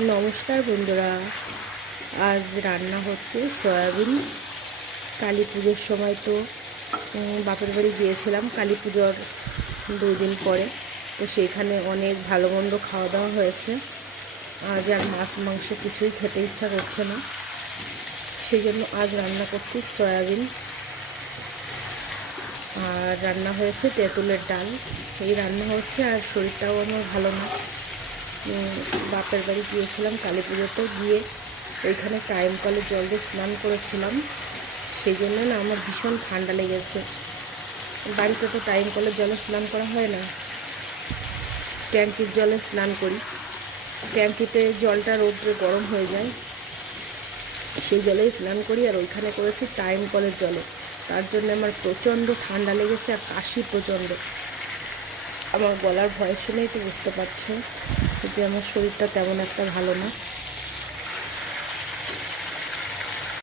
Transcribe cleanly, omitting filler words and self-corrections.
নমস্কার বন্ধুরা, আজ রান্না হচ্ছে সয়াবিন। কালী পুজোর সময় তো বাপের বাড়ি গিয়েছিলাম কালী পুজোর 2 দিন পরে। তো সেইখানে অনেক ভালো মন্দ খাওয়া দাওয়া হয়েছে। আজ আর মাছ মাংস কিছুই খেতে ইচ্ছা করছে না, সেই জন্য আজ রান্না করছি সয়াবিন। আর রান্না হয়েছে তেঁতুলের ডাল। এই রান্না হচ্ছে, আর শরীরটাও আমার ভালো না। বাপের বাড়ি গিয়েছিলাম কালী পুজোতে, গিয়ে ওইখানে টাইম কলে জল দিয়ে স্নান করেছিলাম। সেই জন্য না আমার ভীষণ ঠান্ডা লেগেছে। বাড়িতে তো টাইম কলের জলে স্নান করা হয় না, ট্যাঙ্কির জলে স্নান করি। ট্যাঙ্কিতে জলটা রৌদ্রে গরম হয়ে যায়, সেই জলেই স্নান করি। আর ওইখানে করেছি টাইম কলের জলে, তার জন্য আমার প্রচণ্ড ঠান্ডা লেগেছে আর কাশি প্রচণ্ড। আমার গলার ভয়েস শুনেই তো বুঝতে পারছো যে আমার শরীরটা তেমন একটা ভালো না।